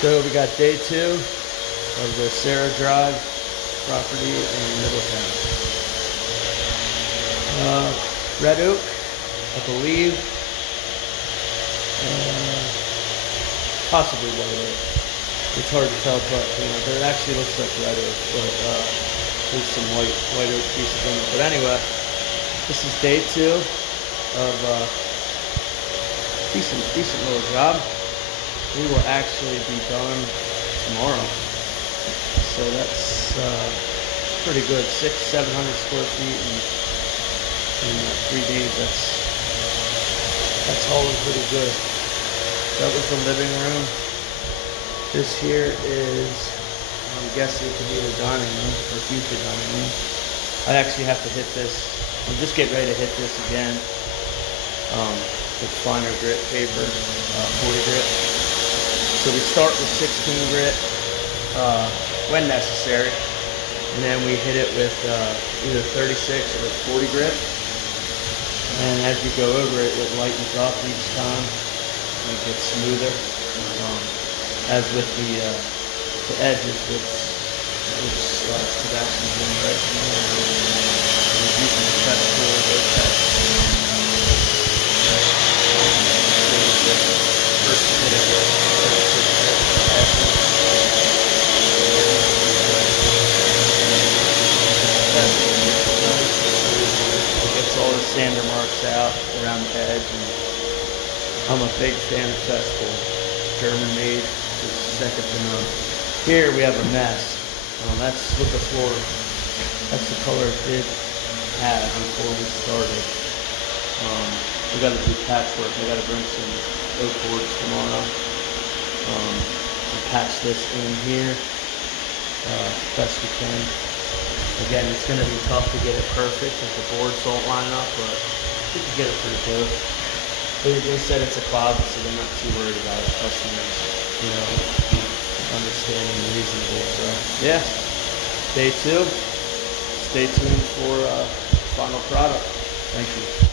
So we got day 2 of the Sarah Drive property in Middletown. Red oak, I believe, possibly white oak. It's hard to tell, but it actually looks like red oak, but there's some white oak pieces in it. But anyway, this is day 2 of decent little job. We will actually be done tomorrow, so that's pretty good. 700 square feet in 3 days. That's hauling pretty good. That was the living room. This here is, I'm guessing it could be the dining room or future dining room. I actually have to hit this. I'm just getting ready to hit this again with finer grit paper, 40 grit. So we start with 16 grit when necessary, and then we hit it with either 36 or 40 grit. And as you go over it, it lightens up each time and it gets smoother. As with the edges, which could actually been right now. We're using the test tool, those tests. First hit it with 36 grit. It gets all the sander marks out around the edge, and I'm a big fan of Festival. German made, it's second to none. Here we have a mess. That's what the floor, that's the color it did have before we started. We got to do patchwork. I got to bring some oak boards tomorrow. And patch this in here best we can. Again, it's going to be tough to get it perfect if the boards don't line up, but we can get it pretty close. They said it's a closet, so they're not too worried about it. Customers, understanding and reasonable. So yeah, day 2. Stay tuned for final product. Thank you.